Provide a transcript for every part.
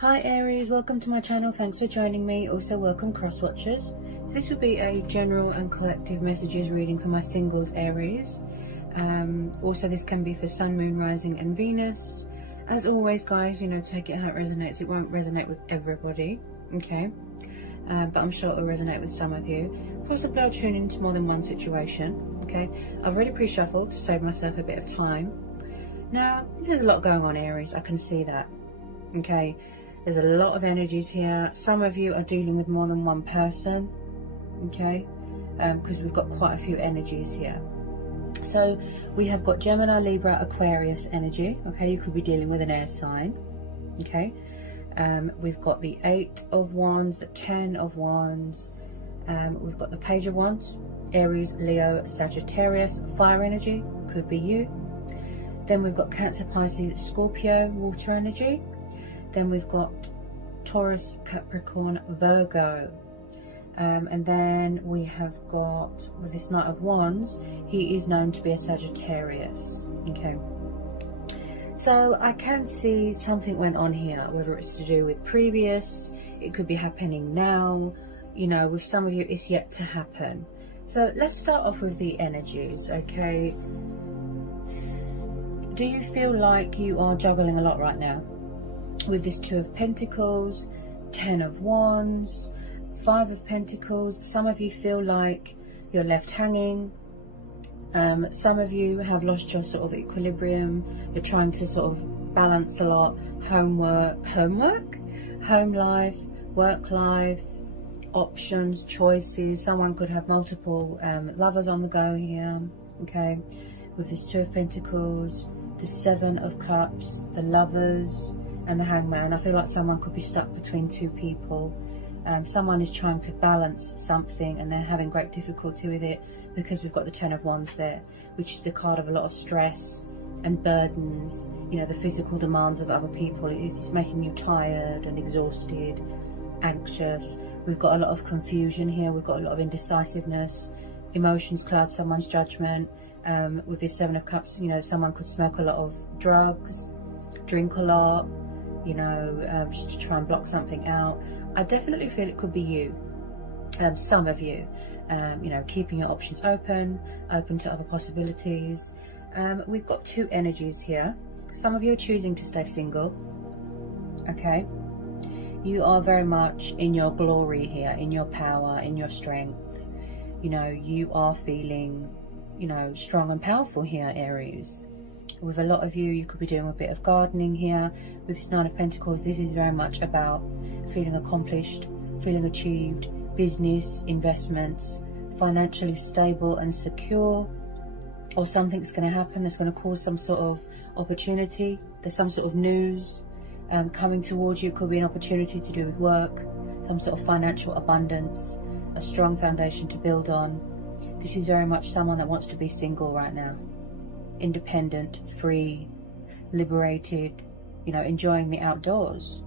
Hi Aries, welcome to my channel. Thanks for joining me. Also welcome cross watchers. So this will be a general and collective messages reading for my singles Aries. Also this can be for Sun, Moon, Rising and Venus. As always guys, take it how it resonates. It won't resonate with everybody, okay? But I'm sure it will resonate with some of you. Possibly I'll tune into more than one situation, okay? I've already pre-shuffled to save myself a bit of time. Now, there's a lot going on Aries, I can see that, okay? There's a lot of energies here. Some of you are dealing with more than one person, okay? Because we've got quite a few energies here. So we have got Gemini, Libra, Aquarius energy, okay? You could be dealing with an air sign, okay? We've got the 8 of Wands, the 10 of Wands, we've got the Page of Wands, Aries, Leo, Sagittarius, fire energy, could be you. Then we've got Cancer, Pisces, Scorpio, water energy. Then we've got Taurus, Capricorn, Virgo. And then we have got, with this Knight of Wands, he is known to be a Sagittarius. Okay. So I can see something went on here, whether it's to do with previous, it could be happening now, with some of you it's yet to happen. So let's start off with the energies, okay? Do you feel like you are juggling a lot right now? With this 2 of Pentacles, 10 of Wands, 5 of Pentacles, some of you feel like you're left hanging. Some of you have lost your sort of equilibrium. You're trying to sort of balance a lot. Home life, work life, options, choices. Someone could have multiple lovers on the go here, okay? With this 2 of Pentacles, the 7 of Cups, the Lovers, and the Hangman. I feel like someone could be stuck between 2 people. Someone is trying to balance something and they're having great difficulty with it because we've got the 10 of Wands there, which is the card of a lot of stress and burdens, the physical demands of other people. It's making you tired and exhausted, anxious. We've got a lot of confusion here. We've got a lot of indecisiveness. Emotions cloud someone's judgment. With this 7 of Cups, someone could smoke a lot of drugs, drink a lot, just to try and block something out. I definitely feel it could be you, some of you, keeping your options open to other possibilities. We've got 2 energies here. Some of you are choosing to stay single, okay? You are very much in your glory here, in your power, in your strength. You are feeling, strong and powerful here, Aries. With a lot of you, you could be doing a bit of gardening here. With this 9 of Pentacles, this is very much about feeling accomplished, feeling achieved, business, investments, financially stable and secure, or something's going to happen that's going to cause some sort of opportunity. There's some sort of news coming towards you. It could be an opportunity to do with work, some sort of financial abundance, a strong foundation to build on. This is very much someone that wants to be single right now. Independent, free, liberated, enjoying the outdoors.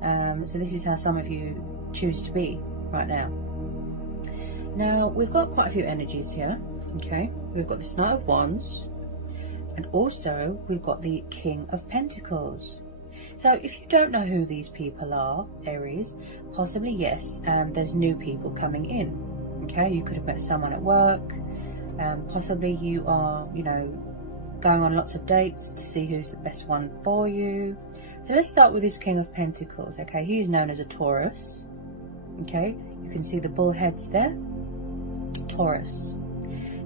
So this is how some of you choose to be right now. Now, we've got quite a few energies here, okay? We've got this Knight of Wands, and also we've got the King of Pentacles. So if you don't know who these people are, Aries, possibly yes, there's new people coming in, okay? You could have met someone at work, possibly you are, going on lots of dates to see who's the best one for you. So let's start with this King of Pentacles, okay? He is known as a Taurus, okay? You can see the bull heads there, Taurus.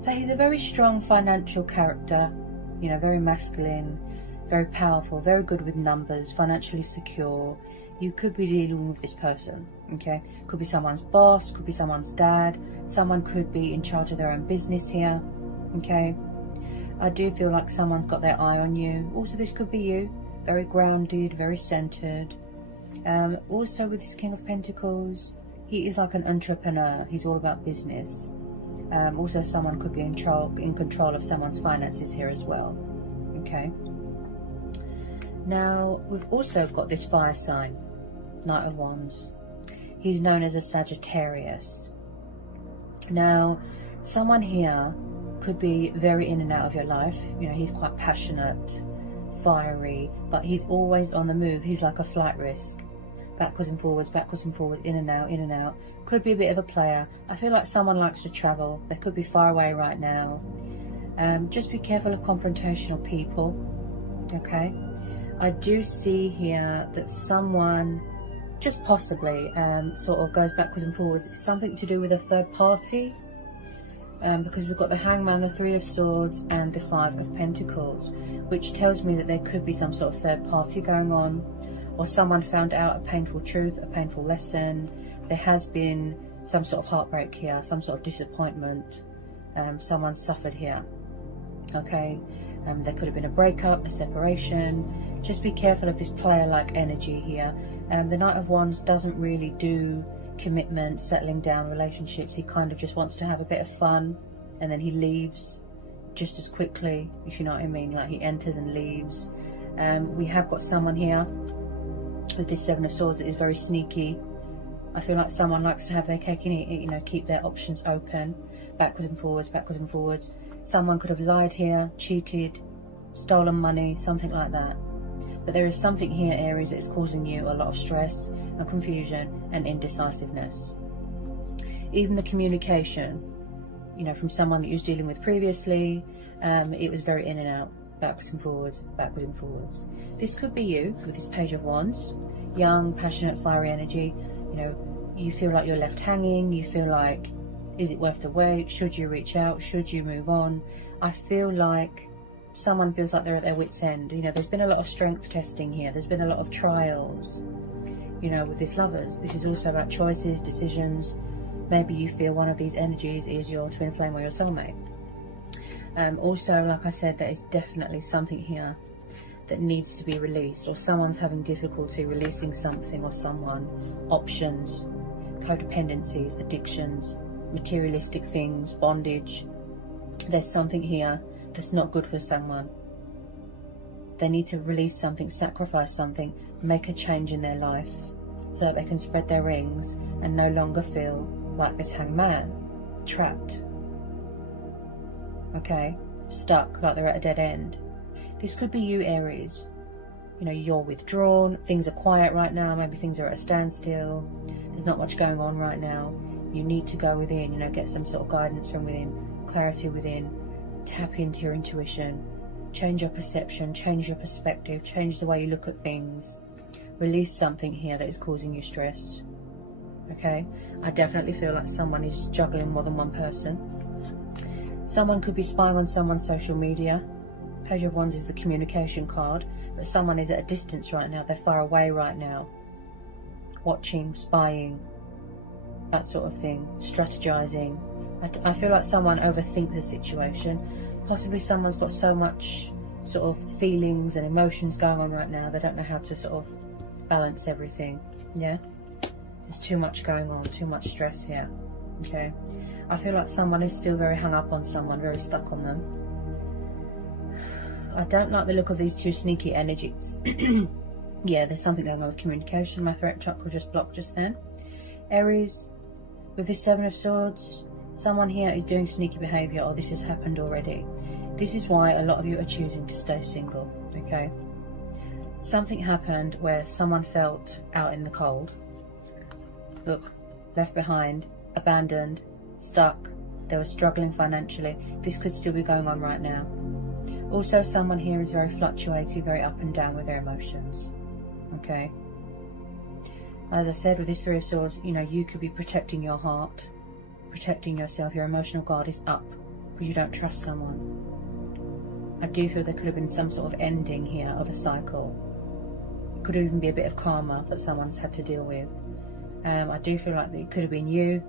So he's a very strong financial character, very masculine, very powerful, very good with numbers, financially secure. You could be dealing with this person, okay? Could be someone's boss, could be someone's dad, someone could be in charge of their own business here, okay? I do feel like someone's got their eye on you. Also, this could be you, very grounded, very centered. Also, with this King of Pentacles, he is like an entrepreneur. He's all about business. Also, someone could be in control of someone's finances here as well. Okay. Now, we've also got this fire sign, Knight of Wands. He's known as a Sagittarius. Now, someone here could be very in and out of your life. He's quite passionate, fiery, but he's always on the move. He's like a flight risk. backwards and forwards, in and out, in and out. Could be a bit of a player. I feel like someone likes to travel. They could be far away right now. Just be careful of confrontational people, okay? I do see here that someone, just possibly, sort of goes backwards and forwards. It's something to do with a third party, because we've got the Hangman, the Three of Swords, and the Five of Pentacles, which tells me that there could be some sort of third party going on, or someone found out a painful truth, a painful lesson. There has been some sort of heartbreak here, some sort of disappointment. Someone suffered here, okay? There could have been a breakup, a separation. Just be careful of this player-like energy here. The Knight of Wands doesn't really do commitment, settling down relationships. He kind of just wants to have a bit of fun, and then he leaves just as quickly, if you know what I mean. Like, he enters and leaves. We have got someone here with this Seven of Swords that is very sneaky. I feel like someone likes to have their cake and eat it, you know, keep their options open, backwards and forwards, backwards and forwards. Someone could have lied here, cheated, stolen money, something like that. But there is something here, Aries, that is causing you a lot of stress and confusion and indecisiveness. Even the communication, you know, from someone that you was dealing with previously, it was very in and out, backwards and forwards, backwards and forwards. This could be you with this Page of Wands, young, passionate, fiery energy. You know, you feel like you're left hanging. You feel like, is it worth the wait? Should you reach out? Should you move on? I feel like someone feels like they're at their wit's end. You know, there's been a lot of strength testing here. There's been a lot of trials, you know, with this Lovers. This is also about choices, decisions. Maybe you feel one of these energies is your twin flame or your soulmate. Also, like I said, there is definitely something here that needs to be released, or someone's having difficulty releasing something or someone. Options, codependencies, addictions, materialistic things, bondage. There's something here that's not good for someone. They need to release something, sacrifice something, make a change in their life so that they can spread their wings and no longer feel like this Hangman, trapped, okay, stuck, like they're at a dead end. This could be you, Aries. You know, you're withdrawn, things are quiet right now, maybe things are at a standstill, there's not much going on right now. You need to go within, you know, get some sort of guidance from within, clarity within, tap into your intuition, change your perception, change your perspective, change the way you look at things, release something here that is causing you stress, okay? I definitely feel like someone is juggling more than one person. Someone could be spying on someone's social media. Page of Wands is the communication card, but someone is at a distance right now. They're far away right now, watching, spying, that sort of thing, strategizing. I feel like someone overthinks the situation. Possibly someone's got so much sort of feelings and emotions going on right now, they don't know how to sort of balance everything. Yeah, there's too much going on, too much stress here, okay? I feel like someone is still very hung up on someone, very stuck on them. I don't like the look of these two sneaky energies. Yeah, there's something going on with communication. My throat chakra just blocked just then. Aries, with this Seven of Swords, someone here is doing sneaky behaviour, or this has happened already. This is why a lot of you are choosing to stay single, okay? Something happened where someone felt out in the cold. Look, left behind, abandoned, stuck. They were struggling financially. This could still be going on right now. Also, someone here is very fluctuating, very up and down with their emotions, okay? As I said, with this Three of Swords, you know, you could be protecting your heart, protecting yourself. Your emotional guard is up because you don't trust someone. I do feel there could have been some sort of ending here of a cycle. It could even be a bit of karma that someone's had to deal with. I do feel like it could have been you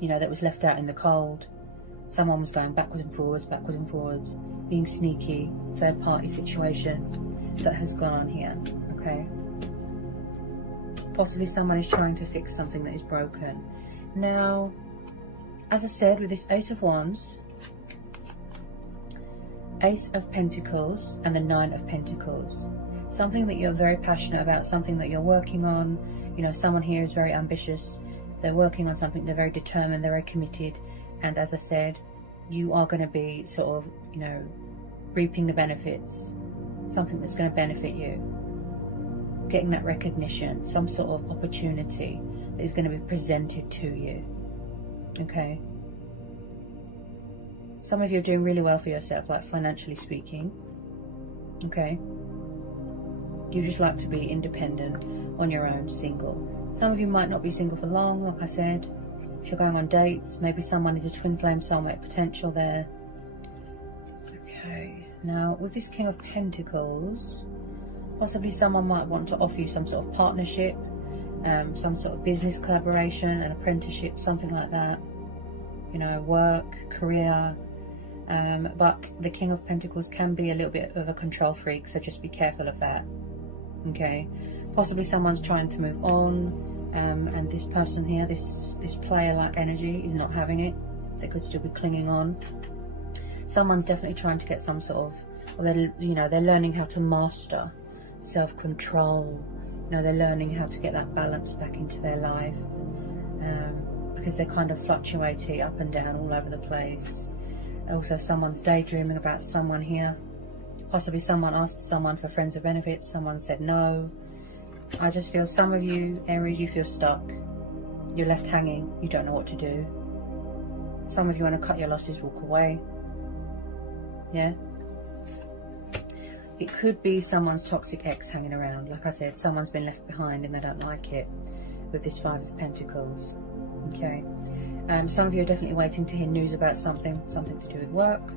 know, that was left out in the cold. Someone was going backwards and forwards, being sneaky, third party situation that has gone on here, okay? Possibly someone is trying to fix something that is broken. Now, as I said, with this Ace of Wands, Ace of Pentacles and the Nine of Pentacles, something that you're very passionate about, something that you're working on. You know, someone here is very ambitious. They're working on something, they're very determined, they're very committed. And as I said, you are going to be sort of, you know, reaping the benefits, something that's going to benefit you. getting that recognition, some sort of opportunity that is going to be presented to you. Okay. Some of you are doing really well for yourself, like financially speaking. Okay. You just like to be independent, on your own, single. Some of you might not be single for long, like I said. If you're going on dates, maybe someone is a twin flame soulmate potential there. Okay. Now, with this King of Pentacles, possibly someone might want to offer you some sort of partnership, some sort of business collaboration, an apprenticeship, something like that. You know, work, career. But the King of Pentacles can be a little bit of a control freak, so just be careful of that. Okay. Possibly someone's trying to move on, and this person here, this player-like energy, is not having it. They could still be clinging on. Someone's definitely trying to get some sort of, or they're learning how to master self-control. You know, they're learning how to get that balance back into their life, because they're kind of fluctuating up and down all over the place. Also, someone's daydreaming about someone here. Possibly someone asked someone for friends with benefits, someone said no. I just feel some of you, Aries, you feel stuck. You're left hanging, you don't know what to do. Some of you want to cut your losses, walk away. Yeah? It could be someone's toxic ex hanging around. Like I said, someone's been left behind and they don't like it, with this Five of Pentacles. Okay. Some of you are definitely waiting to hear news about something to do with work.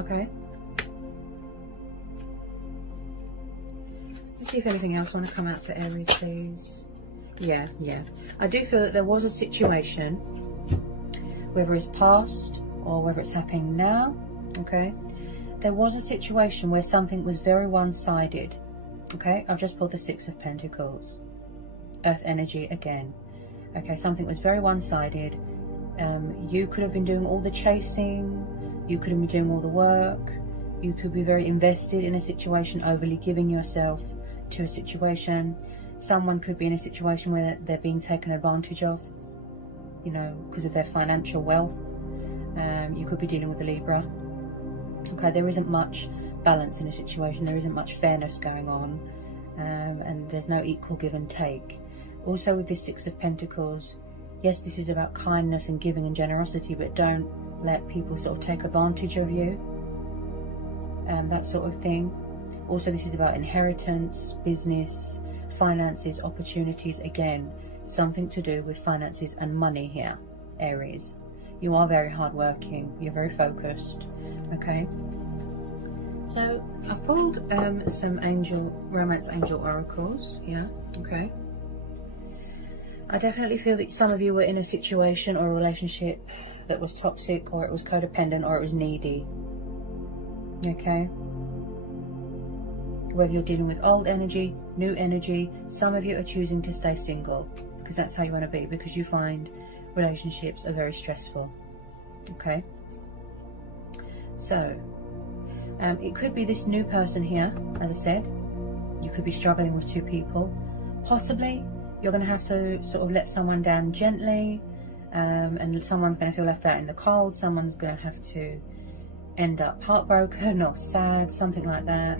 Okay. Let's see if anything else want to come out for Aries, please. Yeah. I do feel that there was a situation, whether it's past or whether it's happening now. Okay. There was a situation where something was very one-sided. Okay. I've just pulled the Six of Pentacles. Earth energy again. Okay. Something was very one-sided. You could have been doing all the chasing. You could have been doing all the work. You could be very invested in a situation, overly giving yourself to a situation. Someone could be in a situation where they're being taken advantage of, you know, because of their financial wealth. You could be dealing with a Libra. Okay, there isn't much balance in a situation. There isn't much fairness going on, and there's no equal give and take. Also, with this Six of Pentacles, yes, this is about kindness and giving and generosity, but don't let people sort of take advantage of you, that sort of thing. Also, this is about inheritance, business, finances, opportunities. Again, something to do with finances and money here, Aries. You are very hardworking. You're very focused. Okay. So I've pulled some romance angel oracles here. Okay. I definitely feel that some of you were in a situation or a relationship that was toxic, or it was codependent, or it was needy. Okay. Whether you're dealing with old energy, new energy, some of you are choosing to stay single because that's how you want to be, because you find relationships are very stressful. Okay. So, it could be this new person here, as I said. You could be struggling with two people. Possibly, you're going to have to sort of let someone down gently, and someone's going to feel left out in the cold. Someone's going to have to end up heartbroken or sad, something like that.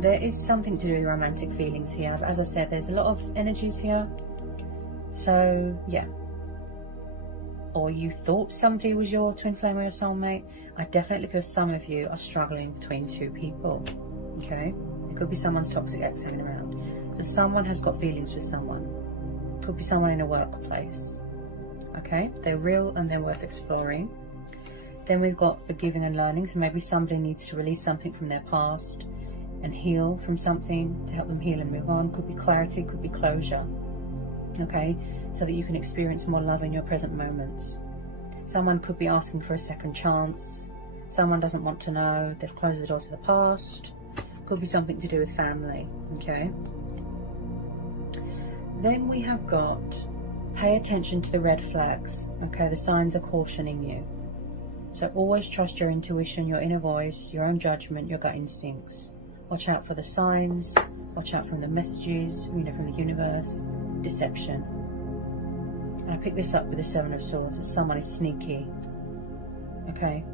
There is something to do with romantic feelings here, but as I said, there's a lot of energies here. So, yeah. Or you thought somebody was your twin flame or your soulmate. I definitely feel some of you are struggling between two people. Okay? It could be someone's toxic ex hanging around. So someone has got feelings for someone. It could be someone in a workplace. Okay? They're real and they're worth exploring. Then we've got forgiving and learning. So maybe somebody needs to release something from their past and heal from something to help them heal and move on. Could be clarity, could be closure. Okay? So that you can experience more love in your present moments. Someone could be asking for a second chance. Someone doesn't want to know. They've closed the door to the past. Could be something to do with family. Okay? Then we have got pay attention to the red flags. Okay? The signs are cautioning you. So always trust your intuition, your inner voice, your own judgment, your gut instincts. Watch out for the signs. Watch out from the messages, from the universe. Deception. And I pick this up with the Seven of Swords, that someone is sneaky. Okay?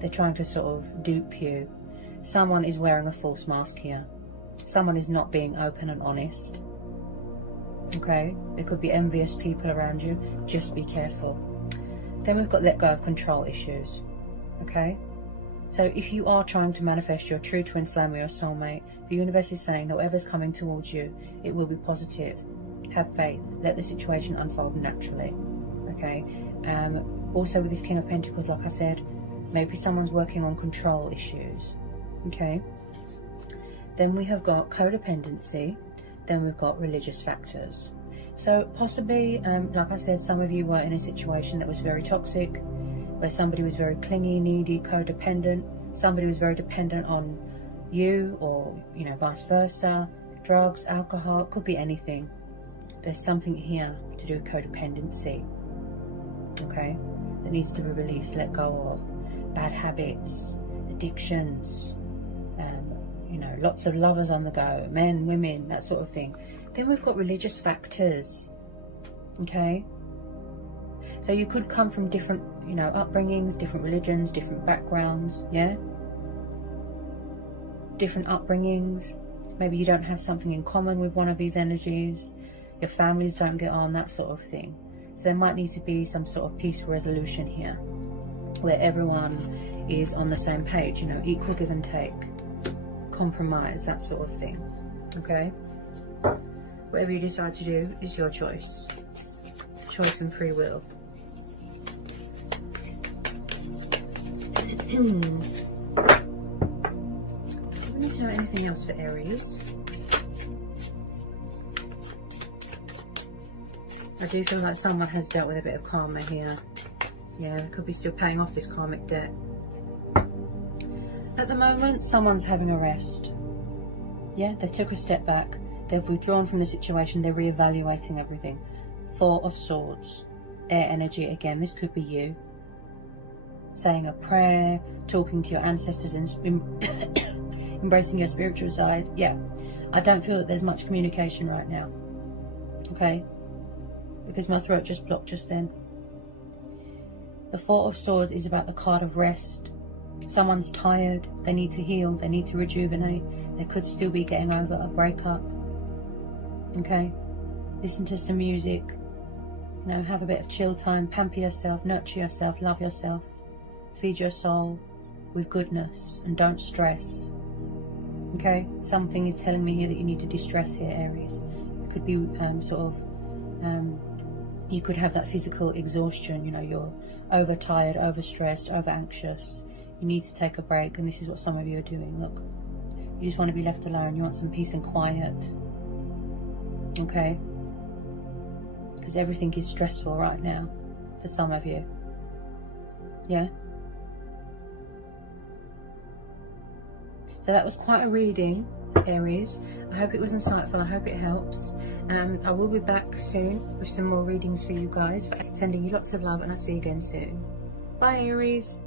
They're trying to sort of dupe you. Someone is wearing a false mask here. Someone is not being open and honest. Okay, there could be envious people around you. Just be careful. Then we've got let go of control issues. Okay, so if you are trying to manifest your true twin flame or your soulmate, the universe is saying that whatever's coming towards you, it will be positive. Have faith. Let the situation unfold naturally. Okay. Also with this King of Pentacles, like I said, maybe someone's working on control issues. Okay. Then we have got codependency. Then we've got religious factors. So possibly, like I said, some of you were in a situation that was very toxic, where somebody was very clingy, needy, codependent. Somebody was very dependent on you, or, you know, vice versa. Drugs, alcohol, it could be anything. There's something here to do with codependency. Okay, that needs to be released, let go of. Bad habits, addictions, you know, lots of lovers on the go, men, women, that sort of thing. Then we've got religious factors. Okay, so you could come from different, you know, upbringings, different religions, different backgrounds. Yeah, different upbringings. Maybe you don't have something in common with one of these energies. Your families don't get on, that sort of thing. So there might need to be some sort of peaceful resolution here, where everyone is on the same page, you know, equal give and take, compromise, that sort of thing. Okay, whatever you decide to do is your choice and free will. Do we need to know anything else for Aries? I do feel like someone has dealt with a bit of karma here. Yeah, they could be still paying off this karmic debt. At the moment, someone's having a rest. Yeah, they took a step back. They've withdrawn from the situation. They're reevaluating everything. Four of Swords. Air energy again. This could be you. Saying a prayer, talking to your ancestors, and embracing your spiritual side. Yeah, I don't feel that there's much communication right now. Okay, because my throat just blocked just then. The Four of Swords is about the card of rest. Someone's tired, they need to heal, they need to rejuvenate. They could still be getting over a breakup. Okay, listen to some music, you know, have a bit of chill time, pamper yourself, nurture yourself, love yourself, feed your soul with goodness, and don't stress. Okay, something is telling me here that you need to de-stress here, Aries. It could be you could have that physical exhaustion, you know, you're overtired, overstressed, over anxious. You need to take a break, and this is what some of you are doing. Look, you just want to be left alone, you want some peace and quiet. Okay, because everything is stressful right now for some of you. Yeah, so that was quite a reading, Aries. I hope it was insightful, I hope it helps. I will be back soon with some more readings for you guys. Sending you lots of love, and I'll see you again soon. Bye, Aries.